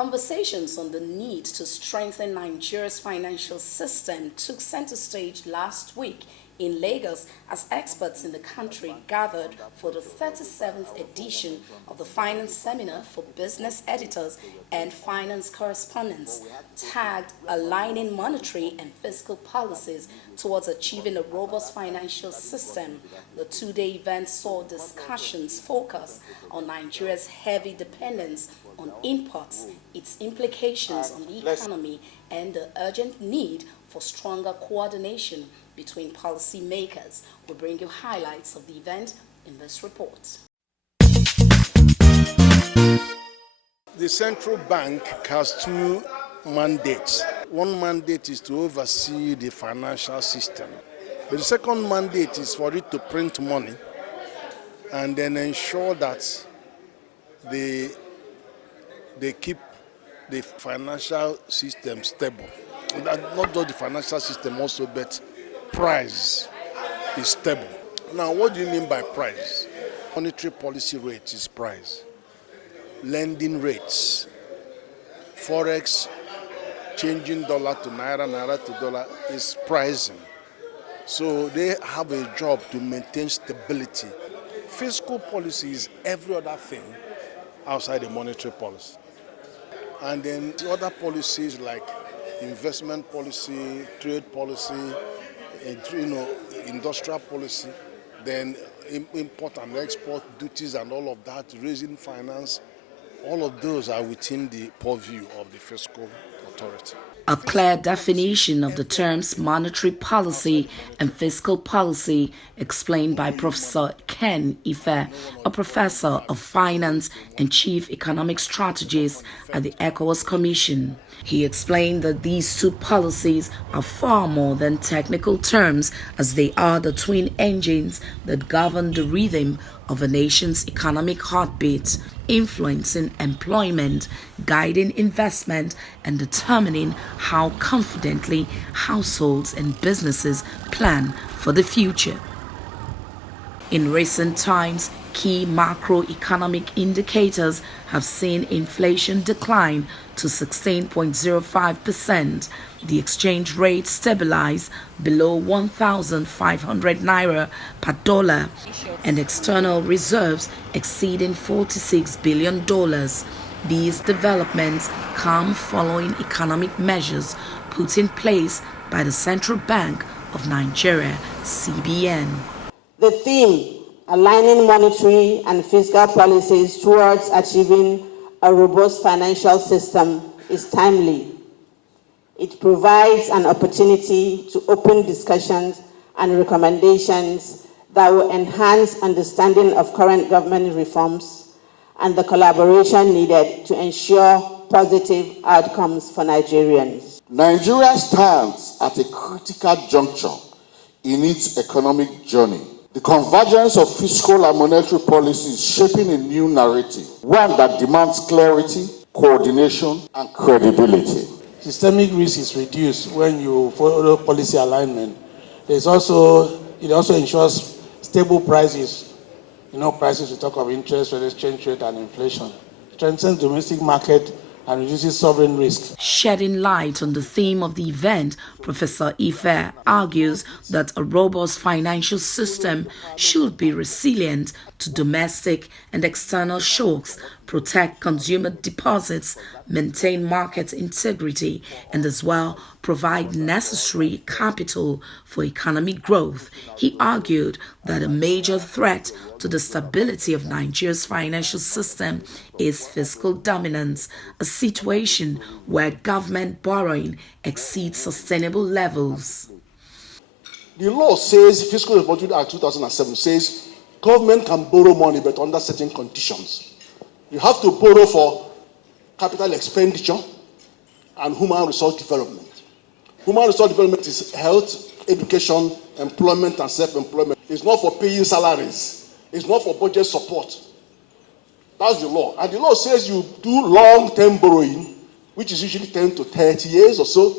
Conversations on the need to strengthen Nigeria's financial system took center stage last week in Lagos as experts in the country gathered for the 37th edition of the Finance Seminar for Business Editors and Finance Correspondents, tagged Aligning Monetary and Fiscal Policies Towards Achieving a Robust Financial System. The two-day event saw discussions focus on Nigeria's heavy dependence on imports, its implications on the economy, and the urgent need for stronger coordination between policymakers. We'll bring you highlights of the event in this report. The central bank has two mandates. One mandate is to oversee the financial system. The second mandate is for it to print money and then ensure that they keep the financial system stable. Not just the financial system also, but price is stable. Now, what do you mean by price? Monetary policy rate is price. Lending rates, forex, changing dollar to naira, naira to dollar is pricing. So they have a job to maintain stability. Fiscal policy is every other thing outside the monetary policy. And then the other policies like investment policy, trade policy, industrial policy, then import and export duties and all of that, raising finance, all of those are within the purview of the fiscal authority. A clear definition of the terms monetary policy and fiscal policy explained by Professor Ken Ife, a professor of finance and chief economic strategist at the ECOWAS Commission. He explained that these two policies are far more than technical terms, as they are the twin engines that govern the rhythm of a nation's economic heartbeat, influencing employment, guiding investment, and determining how confidently households and businesses plan for the future. In recent times, key macroeconomic indicators have seen inflation decline to 16.05%, the exchange rate stabilize below 1,500 naira per dollar, and external reserves exceeding $46 billion. These developments come following economic measures put in place by the Central Bank of Nigeria, CBN. The theme, aligning monetary and fiscal policies towards achieving a robust financial system, is timely. It provides an opportunity to open discussions and recommendations that will enhance understanding of current government reforms and the collaboration needed to ensure positive outcomes for Nigerians. Nigeria stands at a critical juncture in its economic journey. The convergence of fiscal and monetary policy is shaping a new narrative, one that demands clarity, coordination, and credibility. Systemic risk is reduced when you follow policy alignment. It also ensures stable prices. Prices, we talk of interest rate, exchange rate, and inflation. Strengthens domestic market and reduces sovereign risk. Shedding light on the theme of the event, Professor Ife argues that a robust financial system should be resilient to domestic and external shocks, protect consumer deposits, maintain market integrity, and as well provide necessary capital for economic growth. He argued that a major threat to the stability of Nigeria's financial system is fiscal dominance, a situation where government borrowing exceeds sustainable levels. The law says, Fiscal Policy Act 2007 says, government can borrow money but under certain conditions. You have to borrow for capital expenditure and human resource development. Human resource development is health, education, employment, and self-employment. It's not for paying salaries. It's not for budget support. That's the law. And the law says you do long-term borrowing, which is usually 10 to 30 years or so.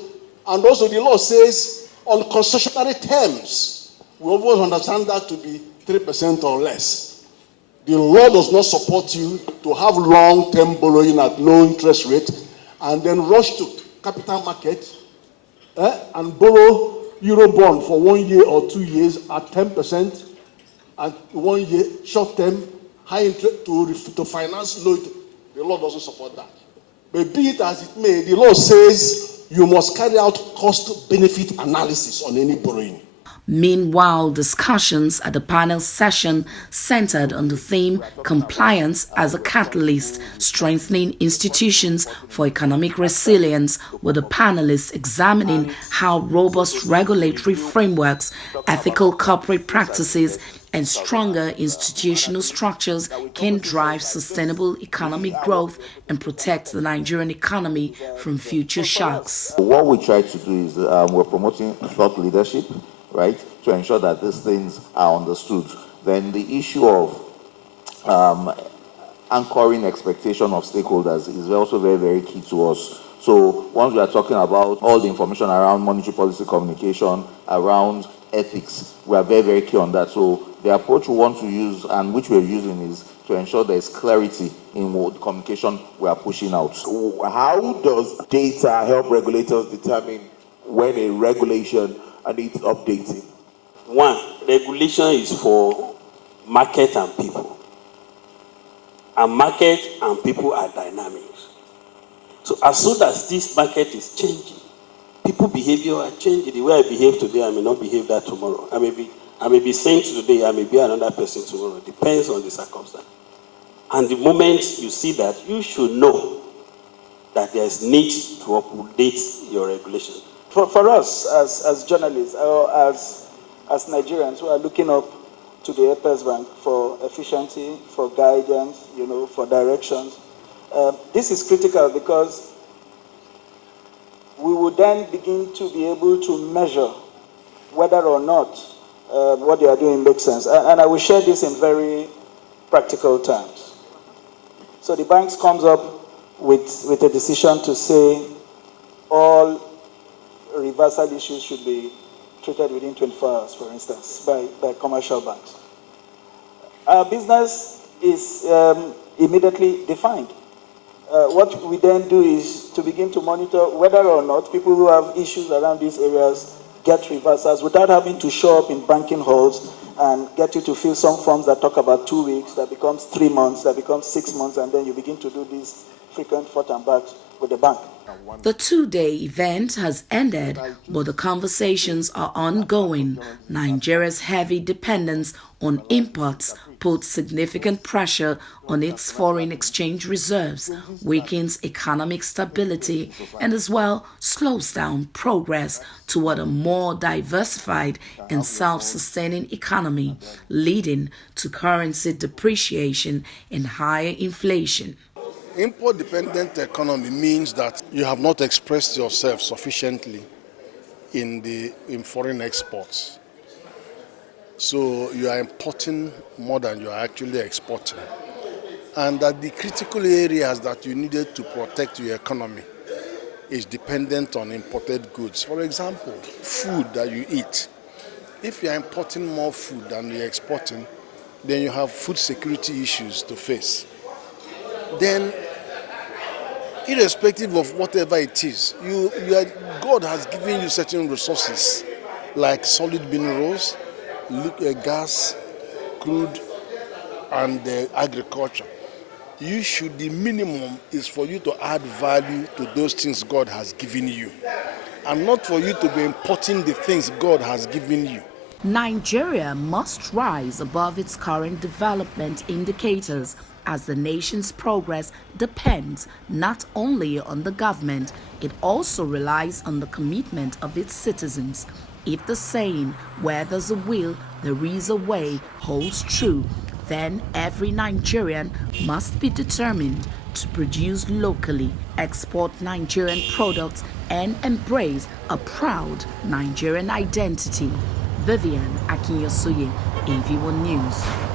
And also the law says on concessionary terms, we always understand that to be 3% or less. The law does not support you to have long-term borrowing at low interest rate and then rush to capital market and borrow Eurobond for 1 year or 2 years at 10%, and 1 year short term, high interest to finance load. The law doesn't support that. But be it as it may, the law says you must carry out cost-benefit analysis on any borrowing. Meanwhile, discussions at the panel session centered on the theme Compliance as a Catalyst, Strengthening Institutions for Economic Resilience, with the panelists examining how robust regulatory frameworks, ethical corporate practices, and stronger institutional structures can drive sustainable economic growth and protect the Nigerian economy from future shocks. What we try to do is we're promoting thought leadership, right, to ensure that these things are understood. Then the issue of anchoring expectation of stakeholders is also very, very key to us. So once we are talking about all the information around monetary policy communication, around ethics, we are very, very key on that. So the approach we want to use, and which we're using, is to ensure there is clarity in what communication we are pushing out. How does data help regulators determine when a regulation needs updating? One, regulation is for market and people. And market and people are dynamics. So as soon as this market is changing, people behavior are changing. The way I behave today, I may not behave that tomorrow. I may be saying today, I may be another person tomorrow. It depends on the circumstance. And the moment you see that, you should know that there's need to update your regulation. For us as journalists or as Nigerians who are looking up to the Apex Bank for efficiency, for guidance, for directions, this is critical because we will then begin to be able to measure whether or not what they are doing makes sense. And I will share this in very practical terms. So the banks comes up with a decision to say all reversal issues should be treated within 24 hours, for instance, by commercial banks. Our business is immediately defined. What we then do is to begin to monitor whether or not people who have issues around these areas get reversals without having to show up in banking halls and get you to fill some forms that talk about 2 weeks, that becomes 3 months, that becomes 6 months, and then you begin to do these frequent forth and back with the bank. The two-day event has ended, but the conversations are ongoing. Nigeria's heavy dependence on imports puts significant pressure on its foreign exchange reserves, weakens economic stability, and as well slows down progress toward a more diversified and self-sustaining economy, leading to currency depreciation and higher inflation. Import-dependent economy means that you have not expressed yourself sufficiently in foreign exports. So you are importing more than you are actually exporting. And that the critical areas that you needed to protect your economy is dependent on imported goods. For example, food that you eat. If you are importing more food than you're exporting, then you have food security issues to face. Then, irrespective of whatever it is, God has given you certain resources like solid minerals, gas, crude, and agriculture. The minimum is for you to add value to those things God has given you, and not for you to be importing the things God has given you. Nigeria must rise above its current development indicators, as the nation's progress depends not only on the government, it also relies on the commitment of its citizens. If the saying, where there's a will, there is a way, holds true, then every Nigerian must be determined to produce locally, export Nigerian products, and embrace a proud Nigerian identity. Vivian Akinyosuye, AV1 News.